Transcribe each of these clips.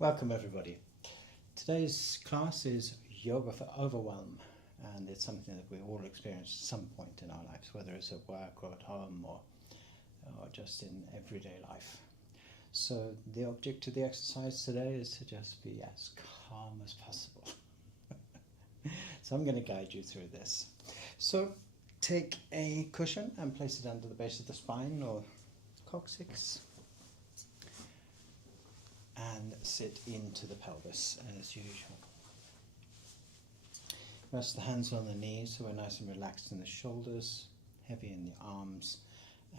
Welcome everybody. Today's class is Yoga for Overwhelm, and it's something that we all experience at some point in our lives, whether it's at work or at home or just in everyday life. So the object of the exercise today is to just be as calm as possible. So I'm going to guide you through this. So take a cushion and place it under the base of the spine or coccyx, and sit into the pelvis as usual. Rest the hands on the knees so we're nice and relaxed in the shoulders, heavy in the arms,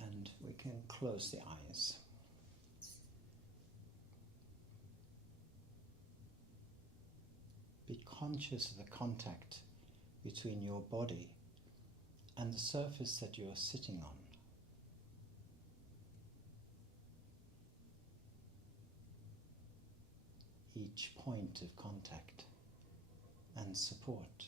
and we can close the eyes. Be conscious of the contact between your body and the surface that you are sitting on. Each point of contact and support.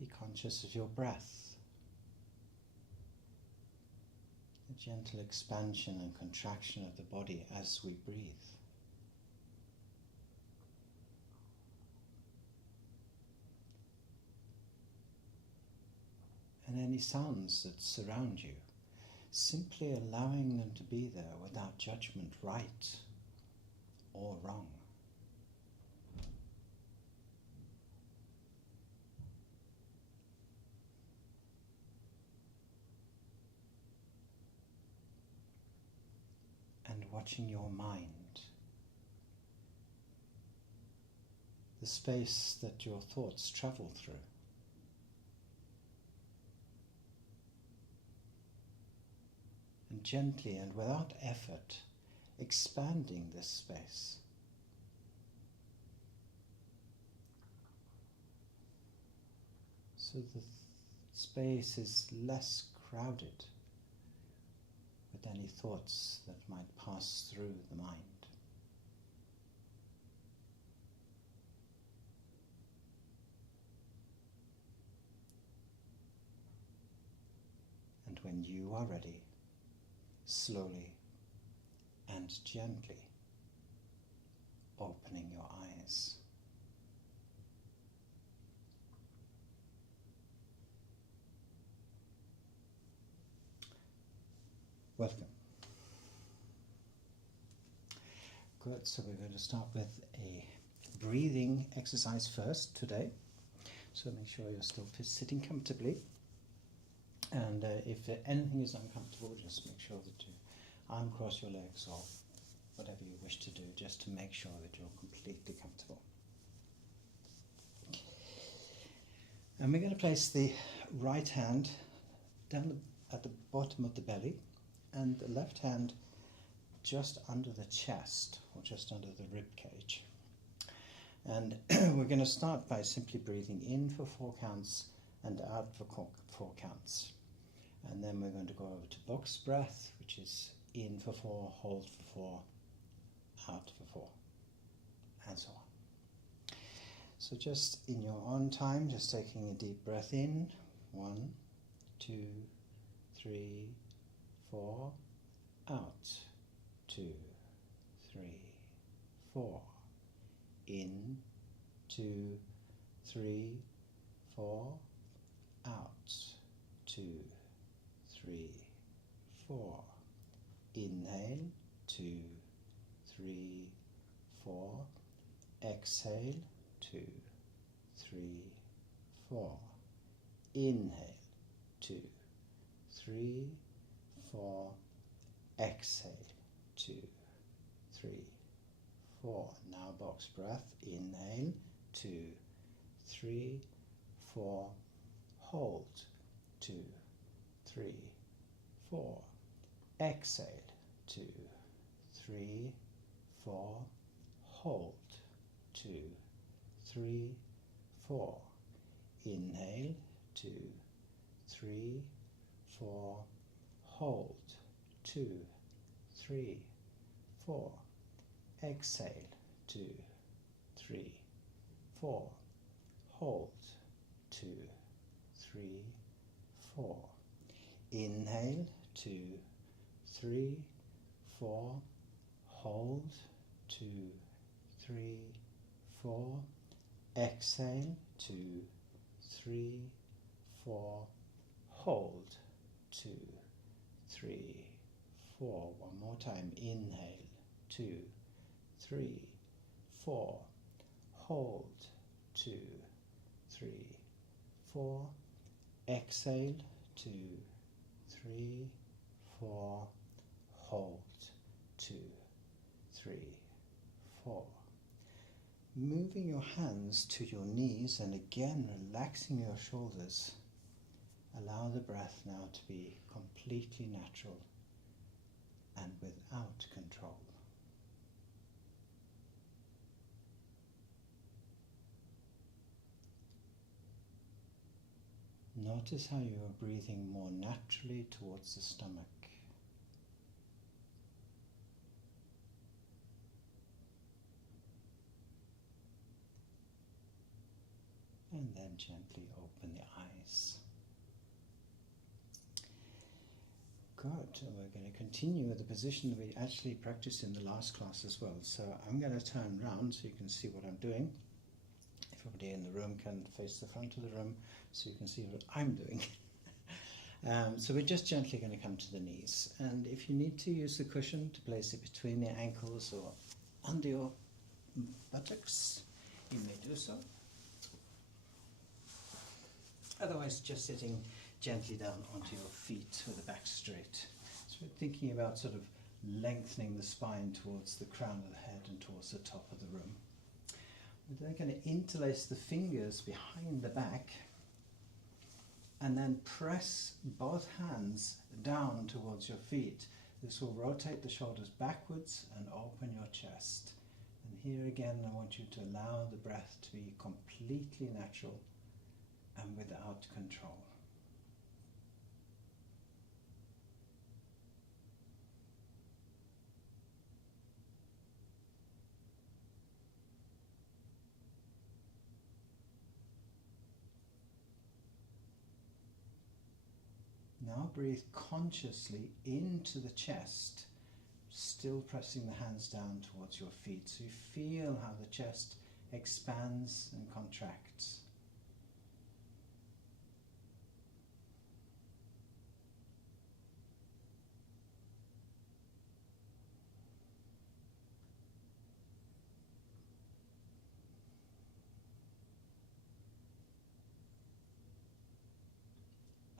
Be conscious of your breath, the gentle expansion and contraction of the body as we breathe. And any sounds that surround you, simply allowing them to be there without judgment, right or wrong. And watching your mind, the space that your thoughts travel through. And gently and without effort, expanding this space. So the space is less crowded with any thoughts that might pass through the mind. And when you are ready, slowly and gently opening your eyes. Welcome. Good, so we're going to start with a breathing exercise first today. So make sure you're still sitting comfortably. And if anything is uncomfortable, just make sure that you uncross your legs or whatever you wish to do, just to make sure that you're completely comfortable. And we're going to place the right hand down at the bottom of the belly and the left hand just under the chest or just under the rib cage. And we're going to start by simply breathing in for 4 counts and out for 4 counts. And then we're going to go over to box breath, which is in for 4, hold for 4, out for 4, and so on. So just in your own time, just taking a deep breath in, 1, 2, 3, 4, out, 2, 3, 4, in, 2, 3, 4, out, 2, 3, 4, inhale, 2, 3, 4, exhale, 2, 3, 4, inhale, 2, 3, 4, exhale, 2, 3, 4. Now box breath, inhale, 2, 3, 4, hold, 2, 3, 4, exhale, 2, 3, 4, hold, 2, 3, 4, inhale, 2, 3, 4, hold, 2, 3, 4, exhale, 2, 3, 4, hold, 2, 3, 4, Inhale, 2, 3, 4. Hold, 2, 3, 4. Exhale, 2, 3, 4. Hold, 2, 3, 4. One more time. Inhale, 2, 3, 4. Hold, 2, 3, 4. Exhale, 2, 3, 4. Hold, 2, 3, 4. Moving your hands to your knees and again relaxing your shoulders. Allow the breath now to be completely natural and without control. Notice how you are breathing more naturally towards the stomach. And then gently open the eyes. Good. We're going to continue with the position that we actually practiced in the last class as well. So I'm going to turn round so you can see what I'm doing. Everybody in the room can face the front of the room so you can see what I'm doing. So we're just gently going to come to the knees. And if you need to use the cushion to place it between your ankles or under your buttocks, you may do so. Otherwise, just sitting gently down onto your feet with the back straight. So we're thinking about sort of lengthening the spine towards the crown of the head and towards the top of the room. We're then going to interlace the fingers behind the back and then press both hands down towards your feet. This will rotate the shoulders backwards and open your chest. And here again, I want you to allow the breath to be completely natural and without control. Now breathe consciously into the chest, still pressing the hands down towards your feet, so you feel how the chest expands and contracts.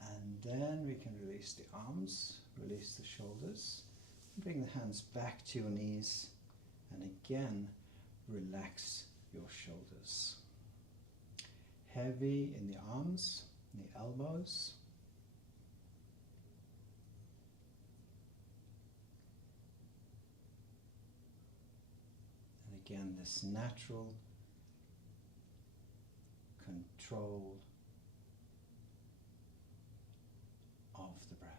And then we can release the arms, release the shoulders, bring the hands back to your knees, and again relax your shoulders. Heavy in the arms, in the elbows. And again, this natural control of the breath.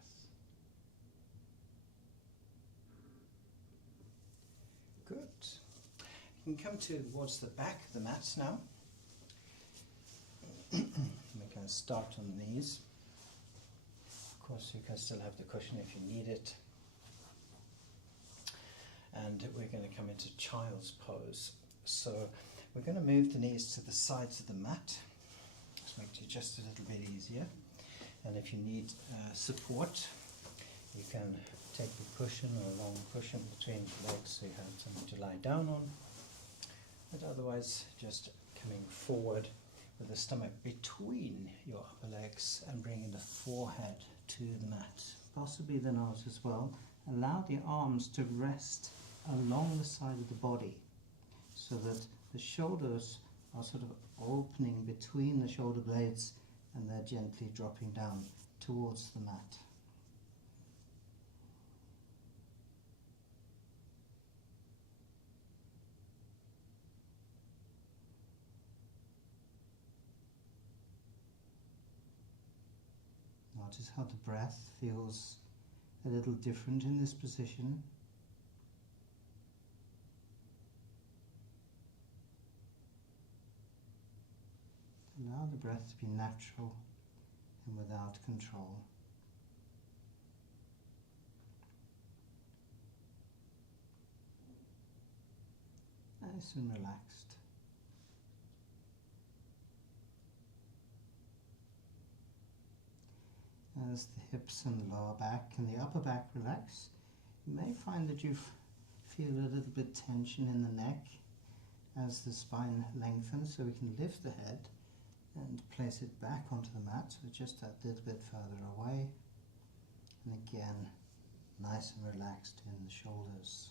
Good. You can come towards the back of the mat now. We can start on the knees. Of course, you can still have the cushion if you need it. And we're going to come into child's pose. So we're going to move the knees to the sides of the mat. Just make it just a little bit easier. And if you need support, you can take a cushion or a long cushion between the legs so you have something to lie down on. But otherwise, just coming forward with the stomach between your upper legs and bringing the forehead to the mat. Possibly the nose as well. Allow the arms to rest along the side of the body so that the shoulders are sort of opening between the shoulder blades and they're gently dropping down towards the mat. Notice how the breath feels a little different in this position. Allow the breath to be natural and without control. nice and relaxed. As the hips and the lower back and the upper back relax, you may find that you feel a little bit tension in the neck as the spine lengthens, so we can lift the head and place it back onto the mat, so just that little bit further away. And again, nice and relaxed in the shoulders.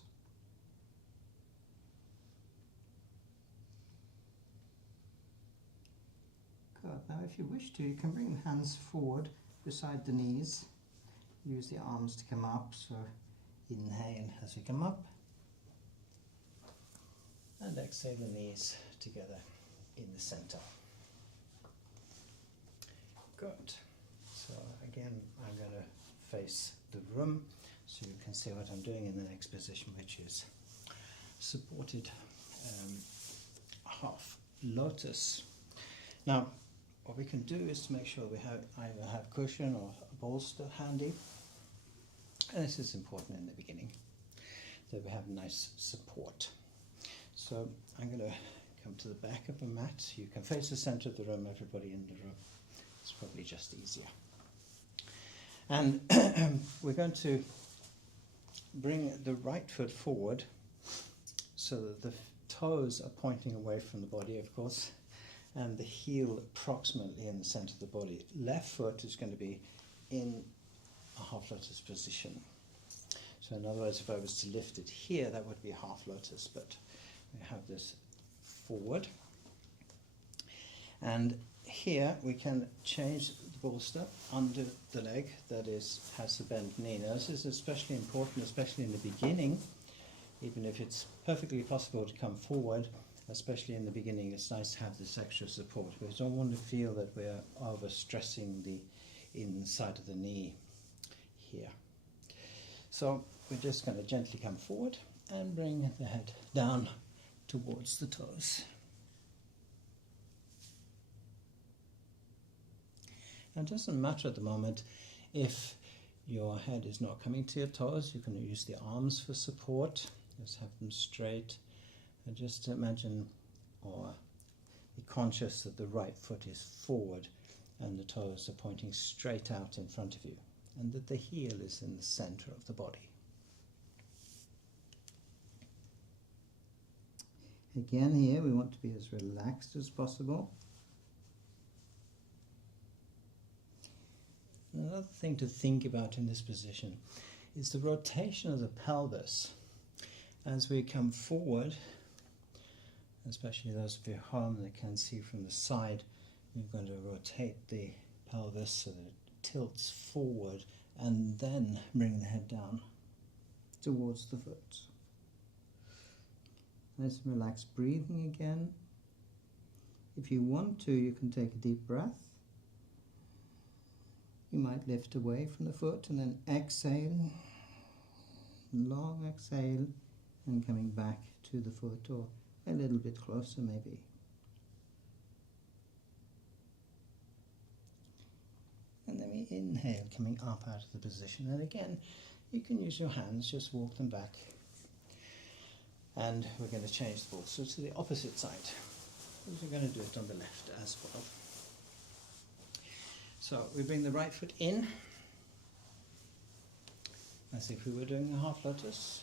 Good. Now if you wish to, you can bring the hands forward beside the knees. Use the arms to come up, so inhale as you come up. And exhale the knees together in the center. Good. So again, I'm going to face the room so you can see what I'm doing in the next position, which is supported half lotus. Now, what we can do is to make sure we either have cushion or a bolster handy. And this is important in the beginning, that we have nice support. So I'm going to come to the back of the mat. You can face the center of the room, everybody in the room. It's probably just easier. And we're going to bring the right foot forward so that the toes are pointing away from the body, of course, and the heel approximately in the center of the body. Left foot is going to be in a half lotus position. So in other words, if I was to lift it here, that would be a half lotus, but we have this forward. And here we can change the bolster under the leg that has the bent knee. Now this is especially important, especially in the beginning. Even if it's perfectly possible to come forward, especially in the beginning, it's nice to have this extra support. We don't want to feel that we're overstressing the inside of the knee here. So we're just going to gently come forward and bring the head down towards the toes. Now it doesn't matter at the moment if your head is not coming to your toes. You can use the arms for support. Just have them straight. And just imagine or be conscious that the right foot is forward and the toes are pointing straight out in front of you, and that the heel is in the center of the body. Again, here we want to be as relaxed as possible. Another thing to think about in this position is the rotation of the pelvis. As we come forward, especially those of you at home that can see from the side, we're going to rotate the pelvis so that it tilts forward and then bring the head down towards the foot. Nice and relaxed breathing again. If you want to, you can take a deep breath. You might lift away from the foot and then exhale, long exhale, and coming back to the foot or a little bit closer maybe. And then we inhale, coming up out of the position. And again, you can use your hands, just walk them back. And we're going to change the bolster to the opposite side. We're going to do it on the left as well. So we bring the right foot in, as if we were doing a half lotus,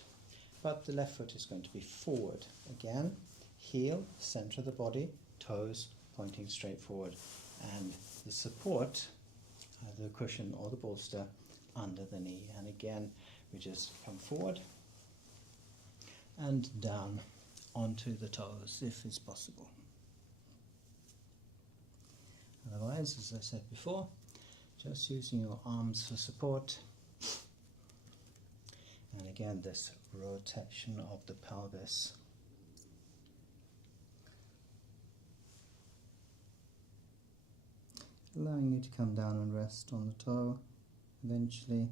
but the left foot is going to be forward. Again, heel, center of the body, toes pointing straight forward, and the support, either the cushion or the bolster, under the knee. And again, we just come forward and down onto the toes if it's possible. Otherwise, as I said before, just using your arms for support. And again, this rotation of the pelvis. Allowing you to come down and rest on the toe, eventually,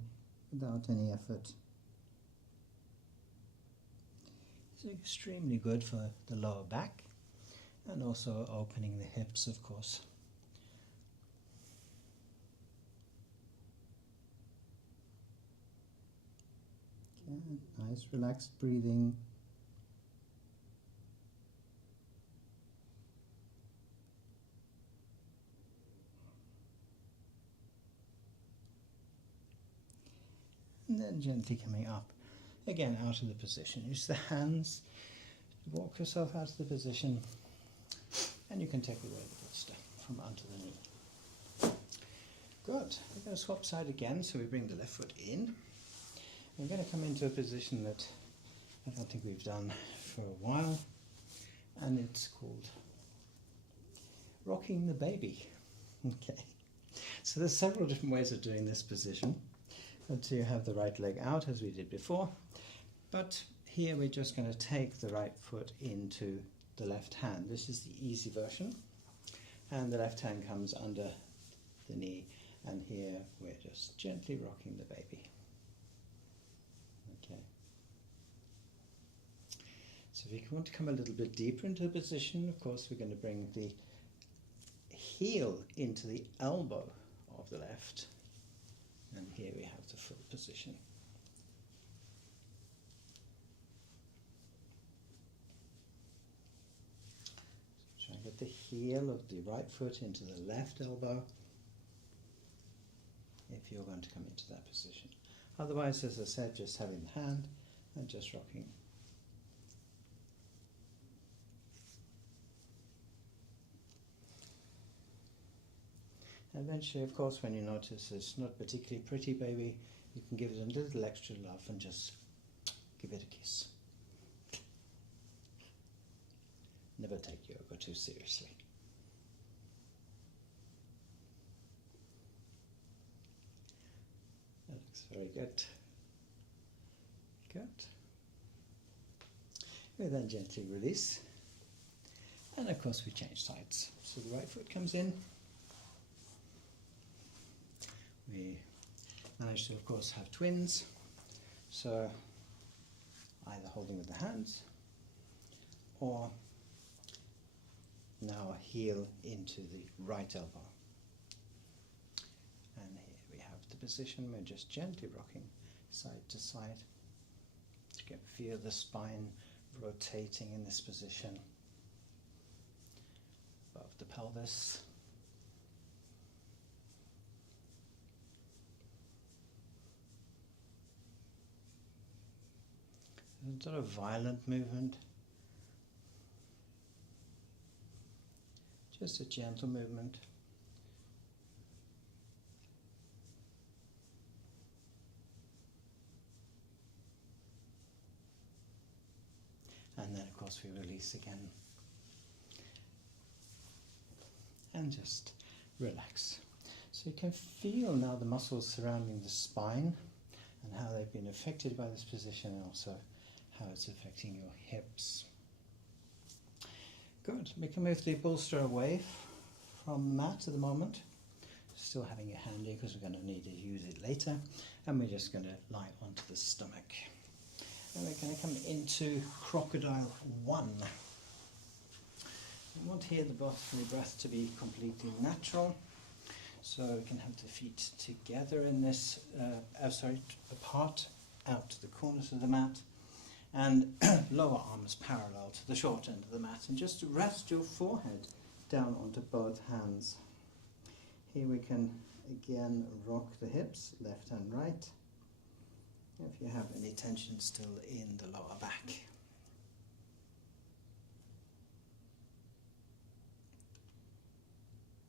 without any effort. It's extremely good for the lower back, and also opening the hips, of course. Okay, nice relaxed breathing. and then gently coming up again out of the position. Use the hands to walk yourself out of the position, and you can take away the bolster from under the knee. Good. We're going to swap side again, so we bring the left foot in. We're going to come into a position that I don't think we've done for a while, and it's called rocking the baby. Okay. So there's several different ways of doing this position. So you have the right leg out as we did before, but here we're just going to take the right foot into the left hand. This is the easy version, and the left hand comes under the knee, and here we're just gently rocking the baby. Okay. So if you want to come a little bit deeper into the position, of course we're going to bring the heel into the elbow of the left, and here we have the full position. So try and get the heel of the right foot into the left elbow if you're going to come into that position. Otherwise, as I said, just having the hand and just rocking. Eventually, of course, when you notice it's not particularly pretty baby, you can give it a little extra love and just give it a kiss. Never take yoga too seriously. That looks very good. Good. We then gently release, and of course we change sides. So the right foot comes in. We manage to, of course, have twins, so either holding with the hands or now heel into the right elbow. And here we have the position. We're just gently rocking side to side. You can feel the spine rotating in this position above the pelvis. It's not a violent movement, just a gentle movement. And then of course we release again and just relax. So you can feel now the muscles surrounding the spine and how they've been affected by this position, and also how it's affecting your hips. Good. We can move the bolster away from the mat at the moment, still having it handy because we're going to need to use it later, and we're just going to lie onto the stomach. And we're going to come into crocodile 1. We want here the breath to be completely natural, so we can have the feet together in this, apart out to the corners of the mat, and lower arms parallel to the short end of the mat, and just rest your forehead down onto both hands. Here we can again rock the hips, left and right, if you have any tension still in the lower back.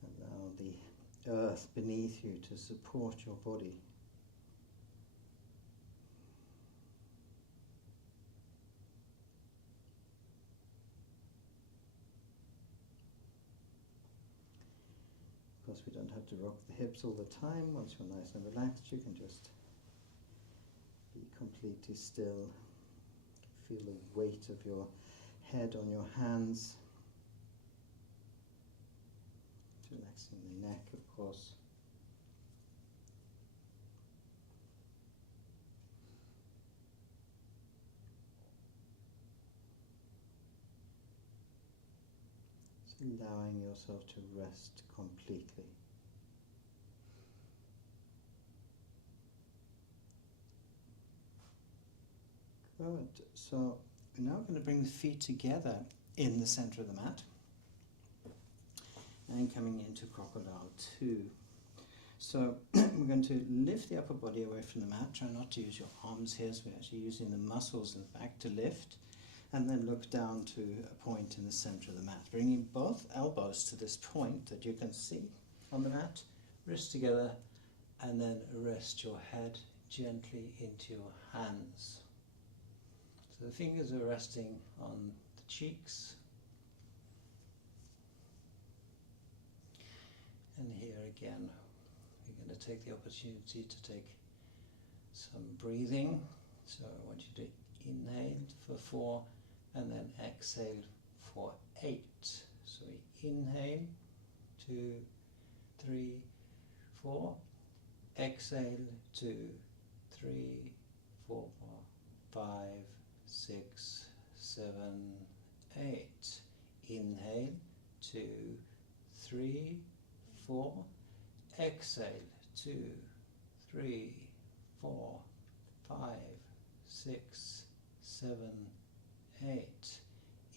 Allow the earth beneath you to support your body. Of course, we don't have to rock the hips all the time. Once you're nice and relaxed, you can just be completely still. Feel the weight of your head on your hands. Relaxing the neck, of course. Allowing yourself to rest completely. Good. So we're now going to bring the feet together in the center of the mat and coming into crocodile 2. So we're going to lift the upper body away from the mat. Try not to use your arms here, so we're actually using the muscles in the back to lift. And then look down to a point in the center of the mat, bringing both elbows to this point that you can see on the mat, wrists together, and then rest your head gently into your hands. So the fingers are resting on the cheeks. And here again, we're going to take the opportunity to take some breathing. So I want you to inhale for 4 and then exhale for 8. So we inhale, 2, 3, 4. Exhale, 2, 3, 4, 5, 6, 7, 8. Inhale, 2, 3, 4. Exhale, 2, 3, 4, 5, 6, 7, 8.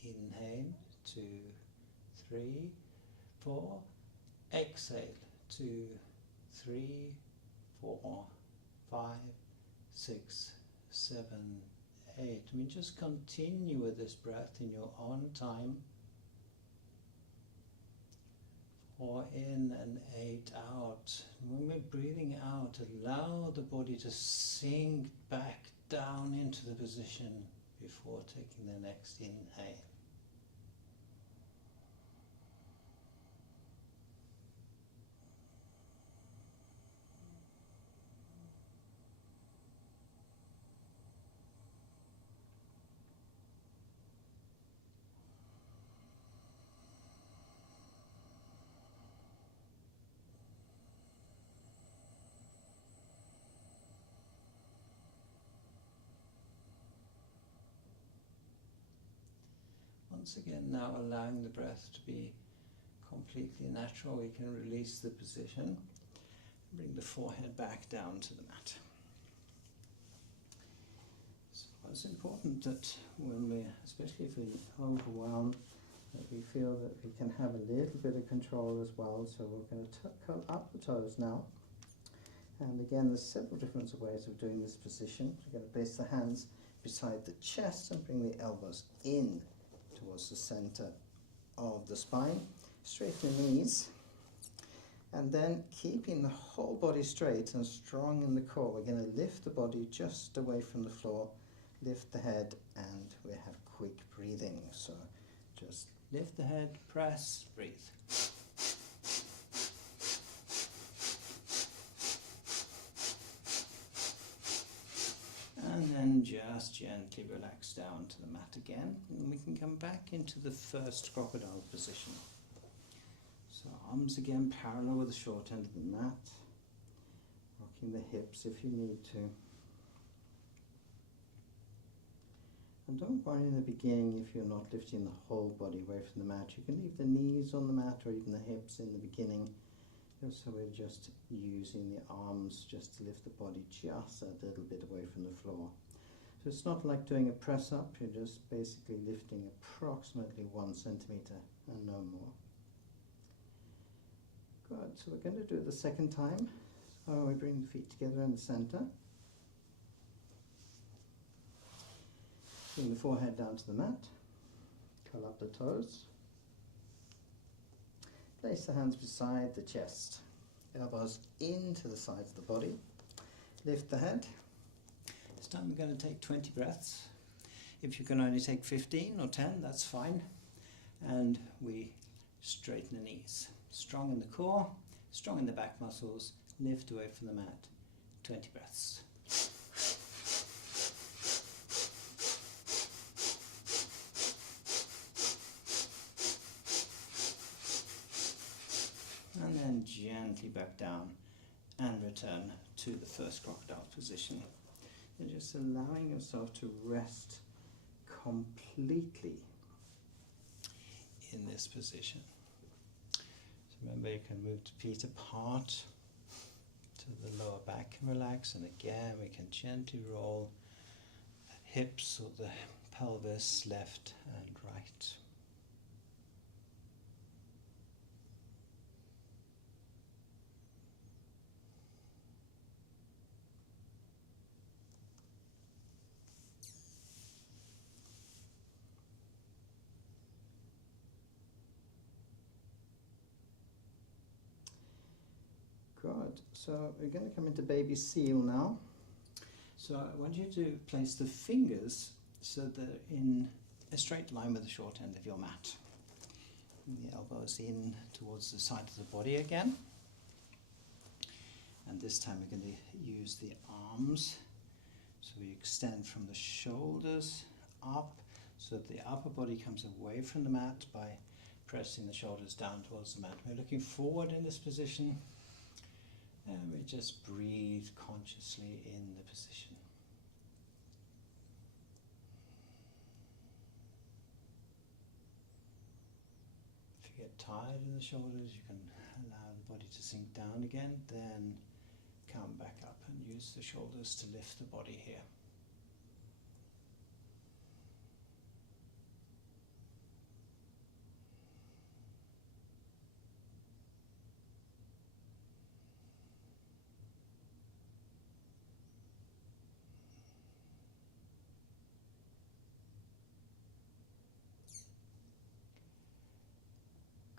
Inhale, 2, 3, 4. Exhale, 2, 3, 4, 5, 6, 7, 8. I mean, just continue with this breath in your own time. 4 in and 8 out. When we're breathing out, allow the body to sink back down into the position before taking the next inhale. Once again, now allowing the breath to be completely natural, we can release the position, bring the forehead back down to the mat. So it's important that when we, especially if we overwhelm, that we feel that we can have a little bit of control as well. So we're going to curl up the toes now. And again, there's several different ways of doing this position. We're going to place the hands beside the chest and bring the elbows in towards the center of the spine. Straighten the knees. And then keeping the whole body straight and strong in the core, we're going to lift the body just away from the floor, lift the head, and we have quick breathing. So just lift the head, press, breathe. And then just gently relax down to the mat again, and we can come back into the first crocodile position. So arms again parallel with the short end of the mat, rocking the hips if you need to. And don't worry in the beginning if you're not lifting the whole body away from the mat. You can leave the knees on the mat or even the hips in the beginning. So we're just using the arms just to lift the body just a little bit away from the floor. So it's not like doing a press up, you're just basically lifting approximately 1 centimeter and no more. Good, so we're going to do it the second time. So we bring the feet together in the center. Bring the forehead down to the mat. Curl up the toes. Place the hands beside the chest. Elbows into the sides of the body. Lift the head. This time we're going to take 20 breaths. If you can only take 15 or 10, that's fine. And we straighten the knees. Strong in the core, strong in the back muscles. Lift away from the mat. 20 breaths. And then gently back down and return to the first crocodile position. You're just allowing yourself to rest completely in this position. So remember, you can move the feet apart to the lower back and relax, and again we can gently roll the hips or the pelvis left and right. Good. So we're going to come into baby seal now. So I want you to place the fingers so they're in a straight line with the short end of your mat. The elbows in towards the side of the body again. And this time we're going to use the arms. So we extend from the shoulders up so that the upper body comes away from the mat by pressing the shoulders down towards the mat. We're looking forward in this position and we just breathe consciously in the position. If you get tired in the shoulders, you can allow the body to sink down again, then come back up and use the shoulders to lift the body here.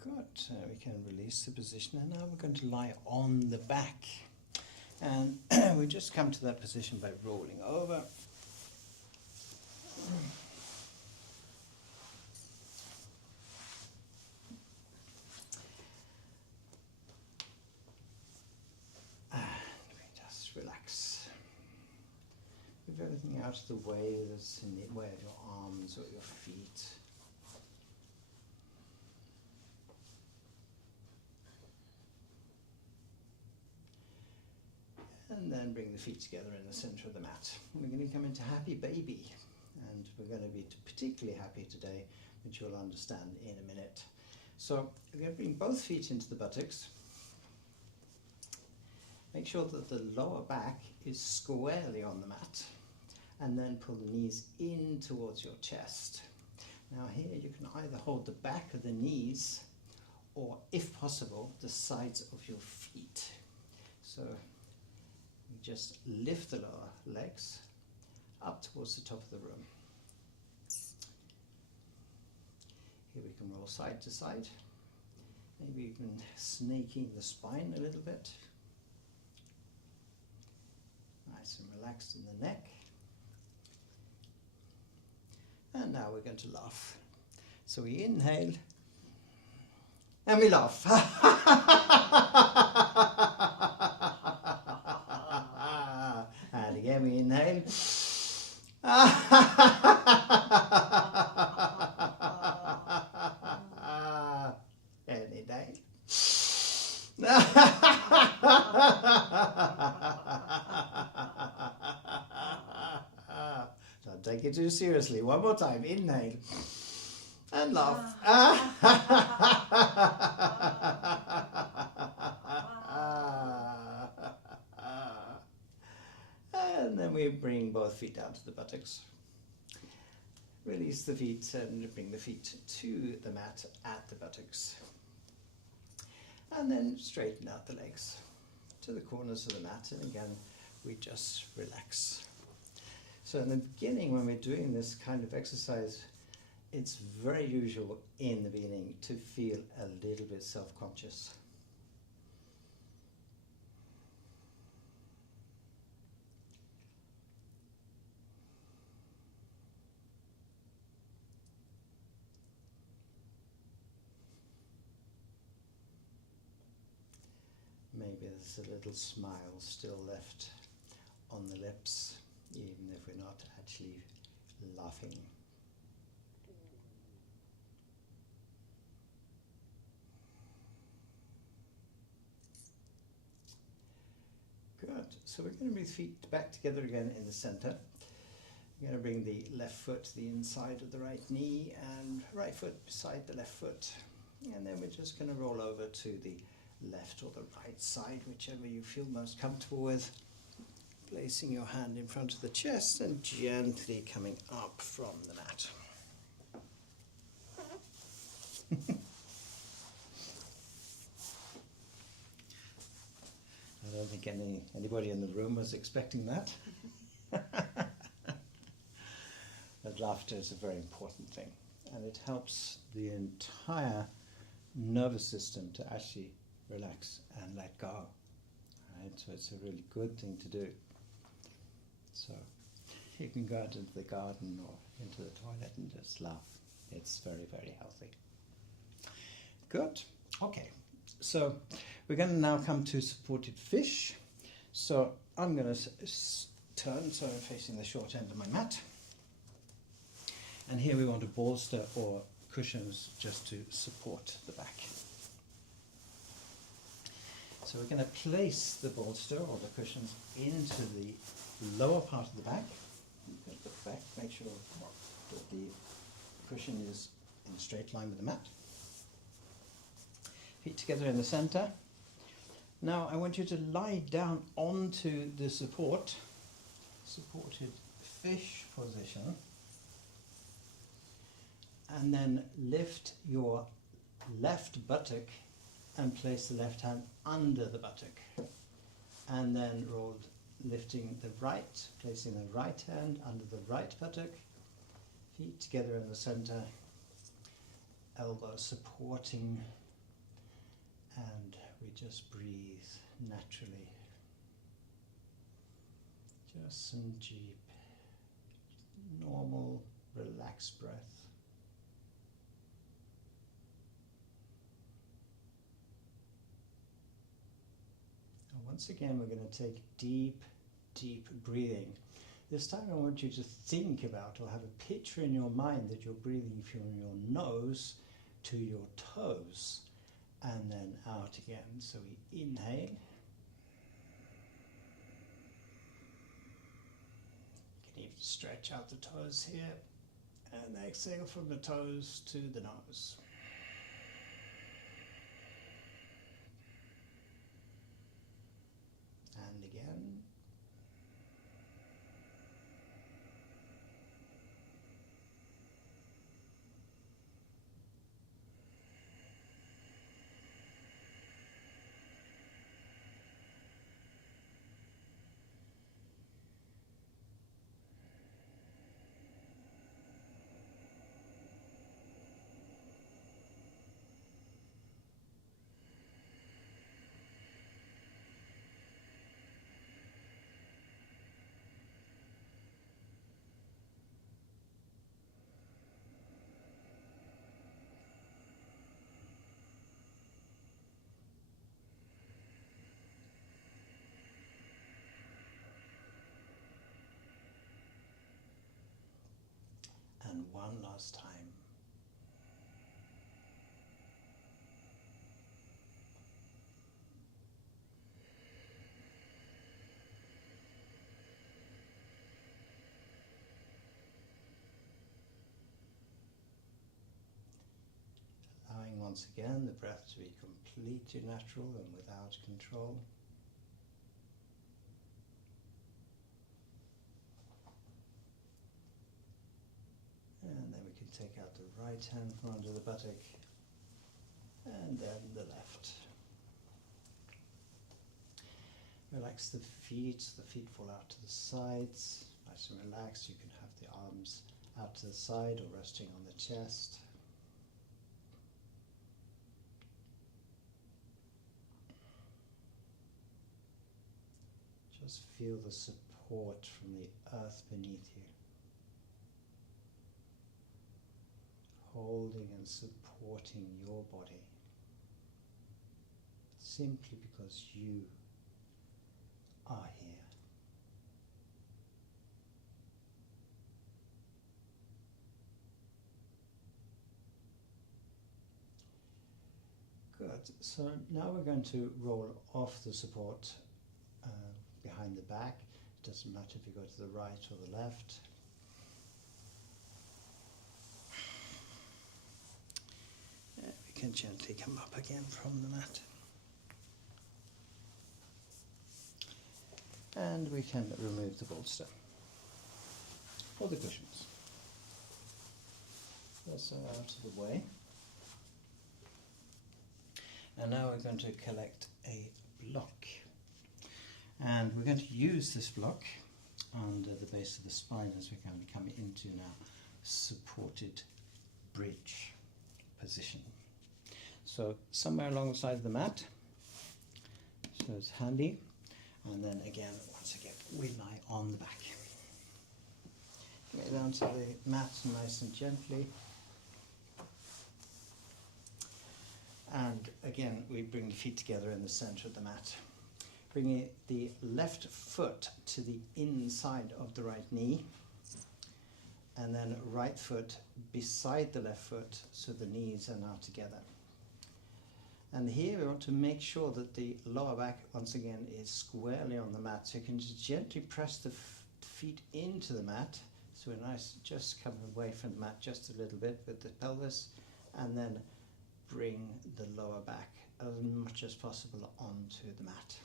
Good, we can release the position and now we're going to lie on the back. And we just come to that position by rolling over. And we just relax. Move everything out of the way that's in the way of your arms or your feet. And then bring the feet together in the center of the mat. We're going to come into happy baby, and we're going to be particularly happy today, which you'll understand in a minute. So we're going to bring both feet into the buttocks. Make sure that the lower back is squarely on the mat, and then pull the knees in towards your chest. Now here you can either hold the back of the knees, or if possible, the sides of your feet. So just lift the lower legs up towards the top of the room. Here we can roll side to side, maybe even snaking the spine a little bit. Nice and relaxed in the neck. And now we're going to laugh. So we inhale and we laugh. And again we inhale. And inhale. Don't take it too seriously. One more time. Inhale. And laugh. And then we bring both feet down to the buttocks. Release the feet and bring the feet to the mat at the buttocks. And then straighten out the legs to the corners of the mat. And again, we just relax. So in the beginning, when we're doing this kind of exercise, it's very usual in the beginning to feel a little bit self-conscious. Maybe there's a little smile still left on the lips, even if we're not actually laughing. Good. So we're going to bring the feet back together again in the center. We're going to bring the left foot to the inside of the right knee and right foot beside the left foot. And then we're just going to roll over to the left or the right side, whichever you feel most comfortable with. Placing your hand in front of the chest and gently coming up from the mat. I don't think anybody in the room was expecting that. But laughter is a very important thing, and it helps the entire nervous system to actually relax and let go. right? So it's a really good thing to do. So you can go out into the garden or into the toilet and just laugh. It's very, very healthy. Good. Okay. So we're going to now come to supported fish. So I'm going to turn so I'm facing the short end of my mat. And here we want a bolster or cushions just to support the back. So we're going to place the bolster or the cushions into the lower part of the back. You've got to look back, make sure that the cushion is in a straight line with the mat. Feet together in the center. Now I want you to lie down onto the supported fish position, and then lift your left buttock and place the left hand under the buttock, and then lifting the right, placing the right hand under the right buttock, feet together in the center, elbows supporting, and we just breathe naturally. Just some deep, normal, relaxed breath. And once again, we're going to take deep, deep breathing. This time I want you to think about or have a picture in your mind that you're breathing from your nose to your toes and then out again. So we inhale. You can even stretch out the toes here, and exhale from the toes to the nose. And again. And one last time. Allowing once again the breath to be completely natural and without control. And then we can take out the right hand from under the buttock, and then the left. Relax the feet fall out to the sides, nice and relaxed. You can have the arms out to the side or resting on the chest. Just feel the support from the earth beneath you. Holding and supporting your body simply because you are here. Good. So now we're going to roll off the support behind the back. It doesn't matter if you go to the right or the left. We can gently come up again from the mat. And we can remove the bolster or the cushions. That's out of the way. And now we're going to collect a block. And we're going to use this block under the base of the spine as we're going to come into now supported bridge position. So somewhere along the side of the mat, so it's handy. And then again, once again, we lie on the back. Lay down to the mat nice and gently. And again, we bring the feet together in the center of the mat. Bringing the left foot to the inside of the right knee. And then right foot beside the left foot, so the knees are now together. And here we want to make sure that the lower back, once again, is squarely on the mat. So you can just gently press the feet into the mat. So we're nice, just coming away from the mat just a little bit with the pelvis. And then bring the lower back as much as possible onto the mat.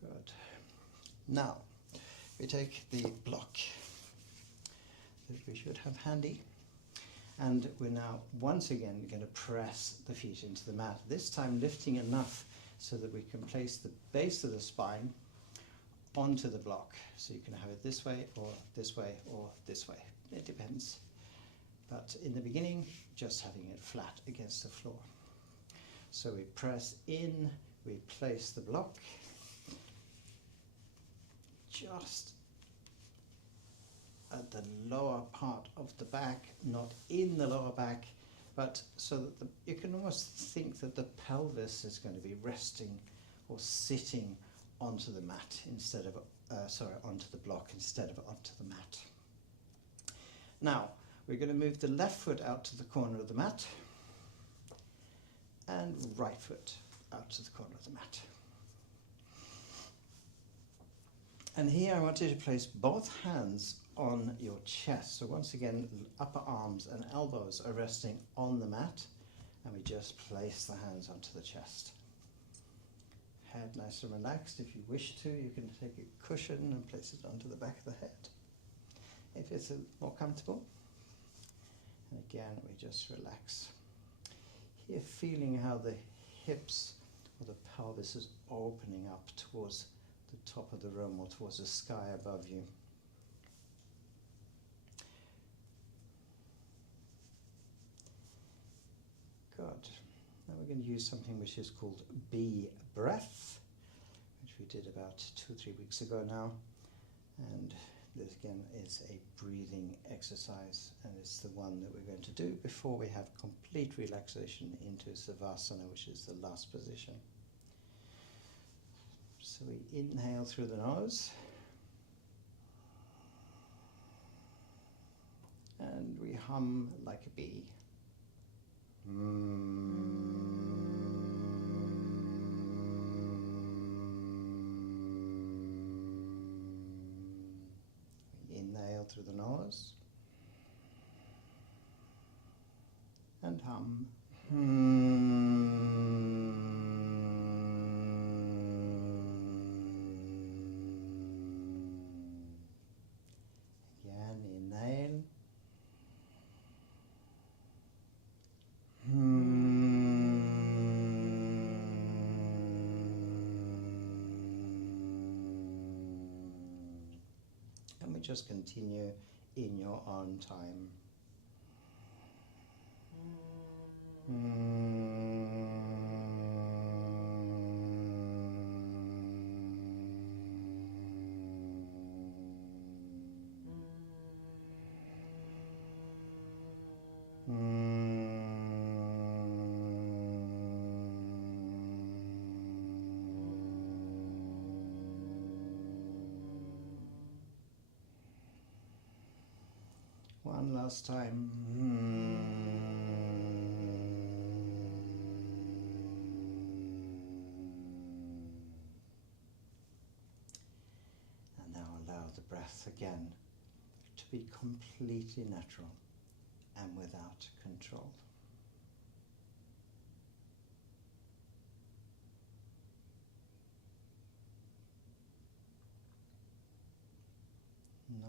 Good. Now, we take the block that we should have handy. And we're now once again going to press the feet into the mat, this time lifting enough so that we can place the base of the spine onto the block. So you can have it this way or this way or this way. It depends. But in the beginning, just having it flat against the floor. So we press in, we place the block just at the lower part of the back, not in the lower back, but so that you can almost think that the pelvis is going to be resting or sitting onto the mat instead of, onto the block instead of onto the mat. Now, we're going to move the left foot out to the corner of the mat and right foot out to the corner of the mat. And here I want you to place both hands on your chest. So once again, upper arms and elbows are resting on the mat, and we just place the hands onto the chest. Head nice and relaxed. If you wish to, you can take a cushion and place it onto the back of the head, if it's more comfortable. And again, we just relax. Here, feeling how the hips or the pelvis is opening up towards the top of the room or towards the sky above you. Good. Now we're going to use something which is called bee breath, which we did about 2 or 3 weeks ago now. And this again is a breathing exercise, and it's the one that we're going to do before we have complete relaxation into Savasana, which is the last position. So we inhale through the nose, and we hum like a bee. We inhale through the nose and hum. Again, inhale. And we just continue in your own time. One last time. And now allow the breath again to be completely natural and without control.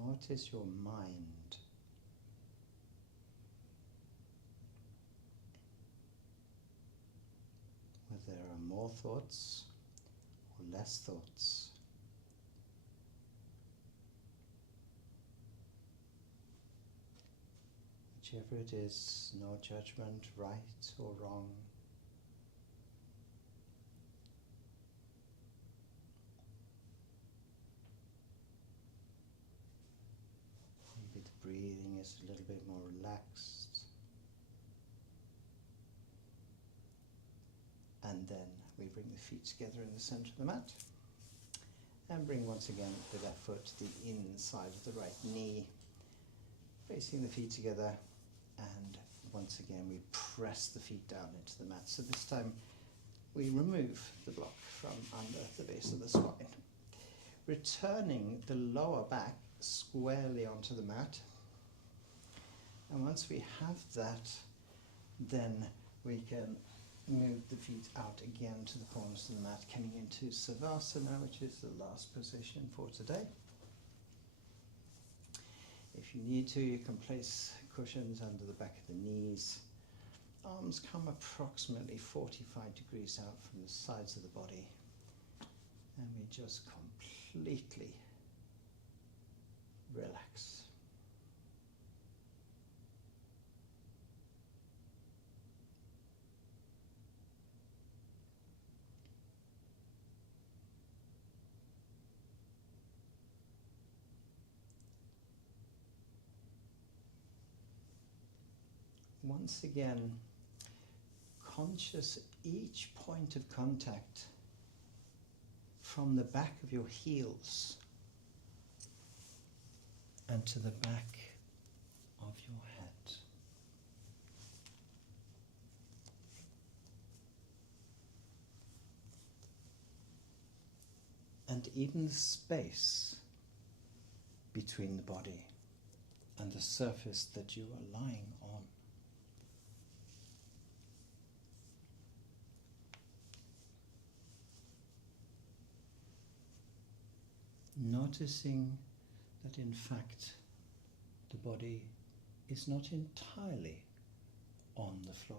Notice your mind. Whether there are more thoughts or less thoughts. Whichever it is, no judgment, right or wrong. eyes a little bit more relaxed. And then we bring the feet together in the center of the mat. And bring once again the left foot to the inside of the right knee, facing the feet together, and once again we press the feet down into the mat. So this time we remove the block from under the base of the spine, returning the lower back squarely onto the mat. And once we have that, then we can move the feet out again to the corners of the mat, coming into Savasana, which is the last position for today. If you need to, you can place cushions under the back of the knees. Arms come approximately 45 degrees out from the sides of the body. And we just completely relax. Once again, conscious each point of contact from the back of your heels and to the back of your head. And even the space between the body and the surface that you are lying on. Noticing that in fact the body is not entirely on the floor.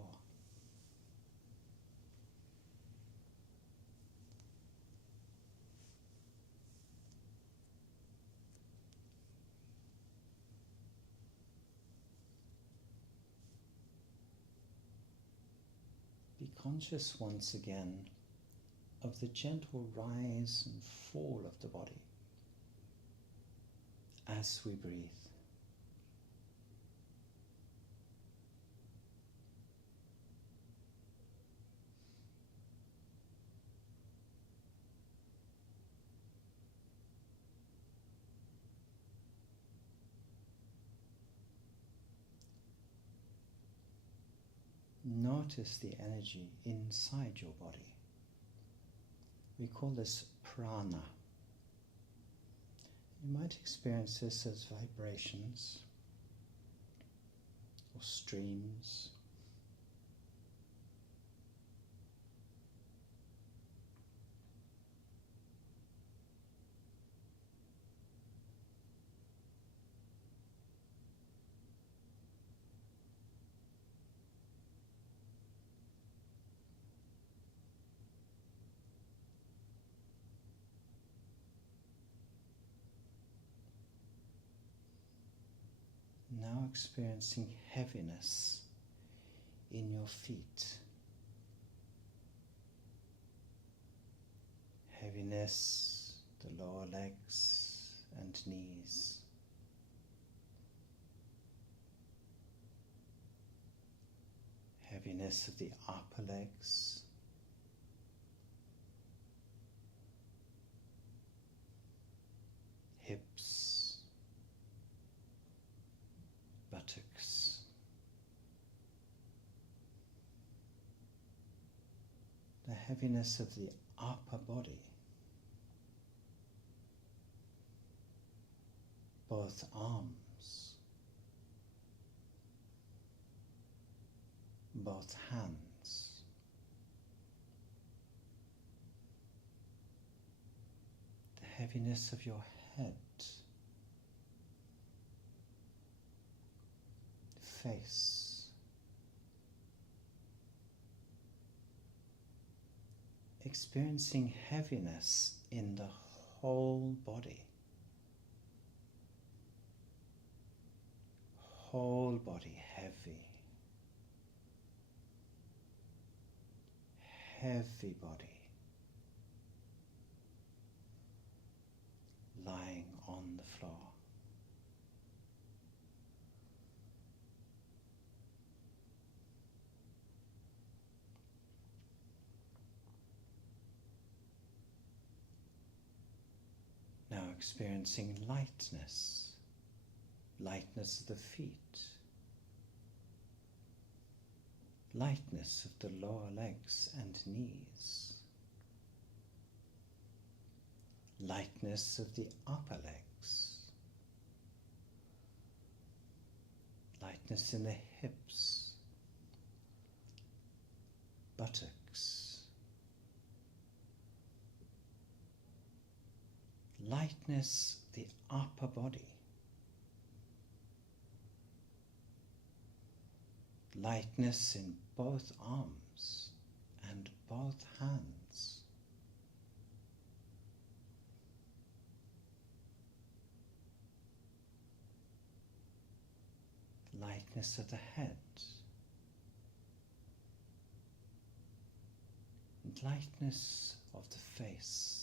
Be conscious once again of the gentle rise and fall of the body as we breathe. Notice the energy inside your body. We call this prana. You might experience this as vibrations or streams. Now experiencing heaviness in your feet. Heaviness, the lower legs and knees. Heaviness of the upper legs. Hips. Buttocks. The heaviness of the upper body. Both arms. Both hands. The heaviness of your head. Face. Experiencing heaviness in the whole body. Whole body heavy. Heavy body. Lying on the floor. experiencing lightness, lightness of the feet, lightness of the lower legs and knees, lightness of the upper legs, lightness in the hips, buttocks, lightness of the upper body, lightness in both arms and both hands, lightness of the head, and lightness of the face,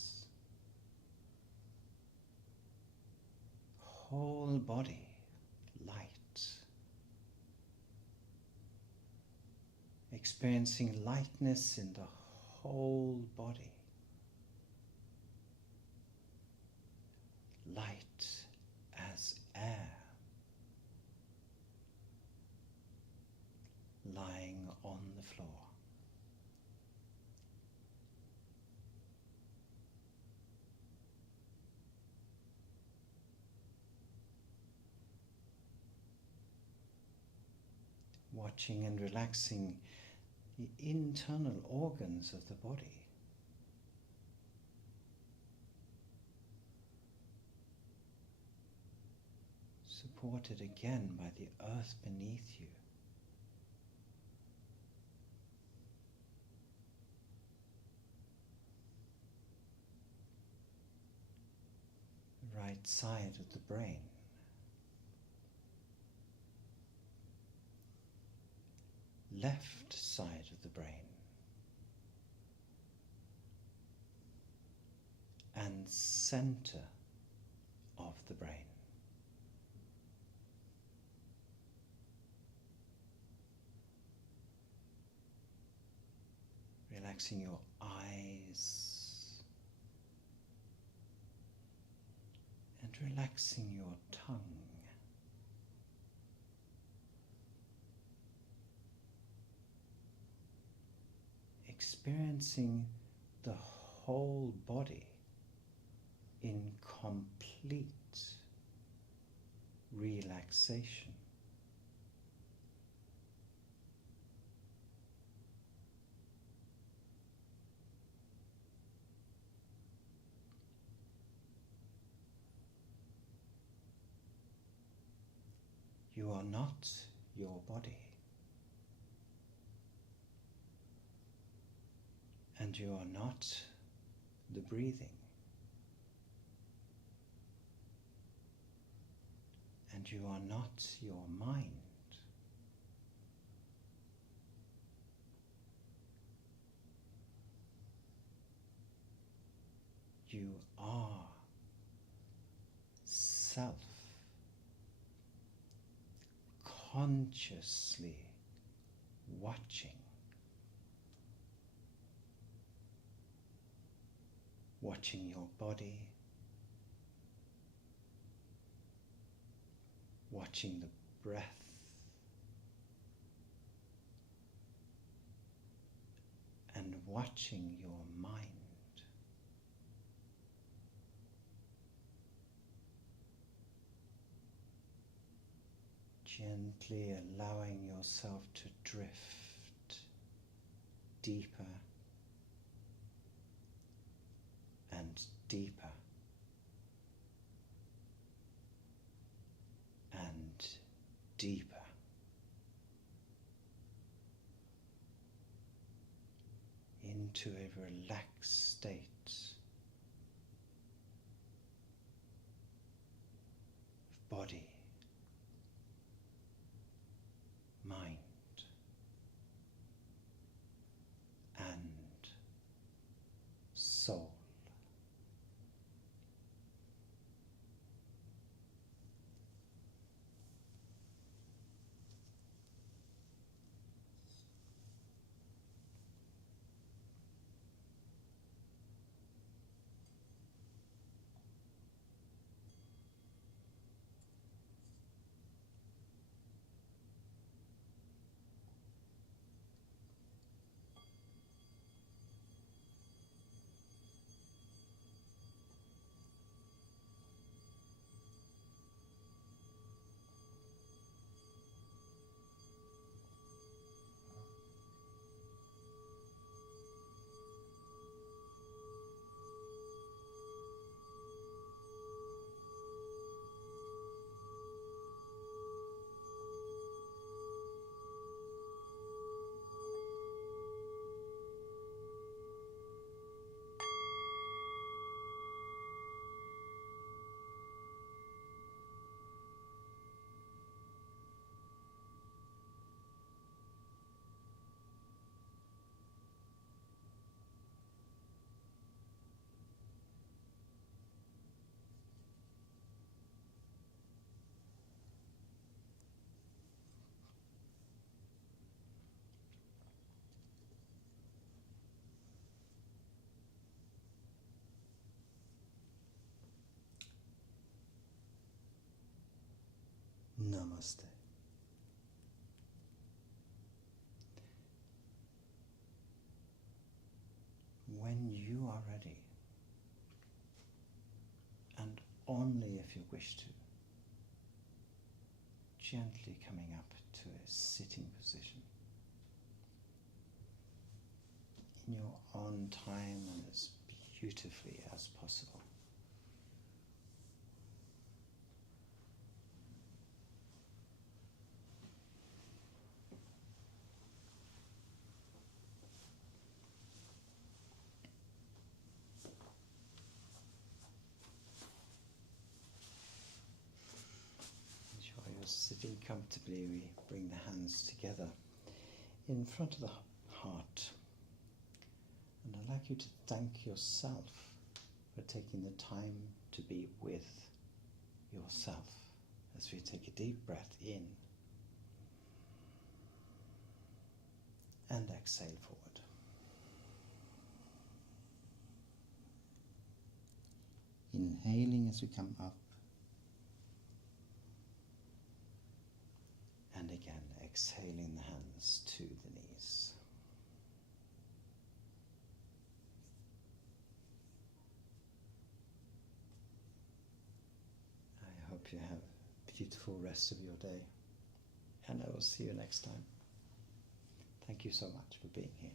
whole body light, experiencing lightness in the whole body, light as air, lying on the floor. Watching and relaxing the internal organs of the body. Supported again by the earth beneath you. The right side of the brain. Left side of the brain, and center of the brain. Relaxing your eyes and relaxing your tongue. Experiencing the whole body in complete relaxation. You are not your body. And you are not the breathing. And you are not your mind. You are self, consciously watching. Watching your body, watching the breath, and watching your mind. Gently allowing yourself to drift deeper and deeper and deeper into a relaxed state of body, mind, and soul. Namaste. When you are ready, and only if you wish to, gently coming up to a sitting position in your own time and as beautifully as possible. While you're sitting comfortably, we bring the hands together in front of the heart. And I'd like you to thank yourself for taking the time to be with yourself as we take a deep breath in and exhale forward. Inhaling as we come up, and again exhaling the hands to the knees. I hope you have a beautiful rest of your day, and I will see you next time. Thank you so much for being here.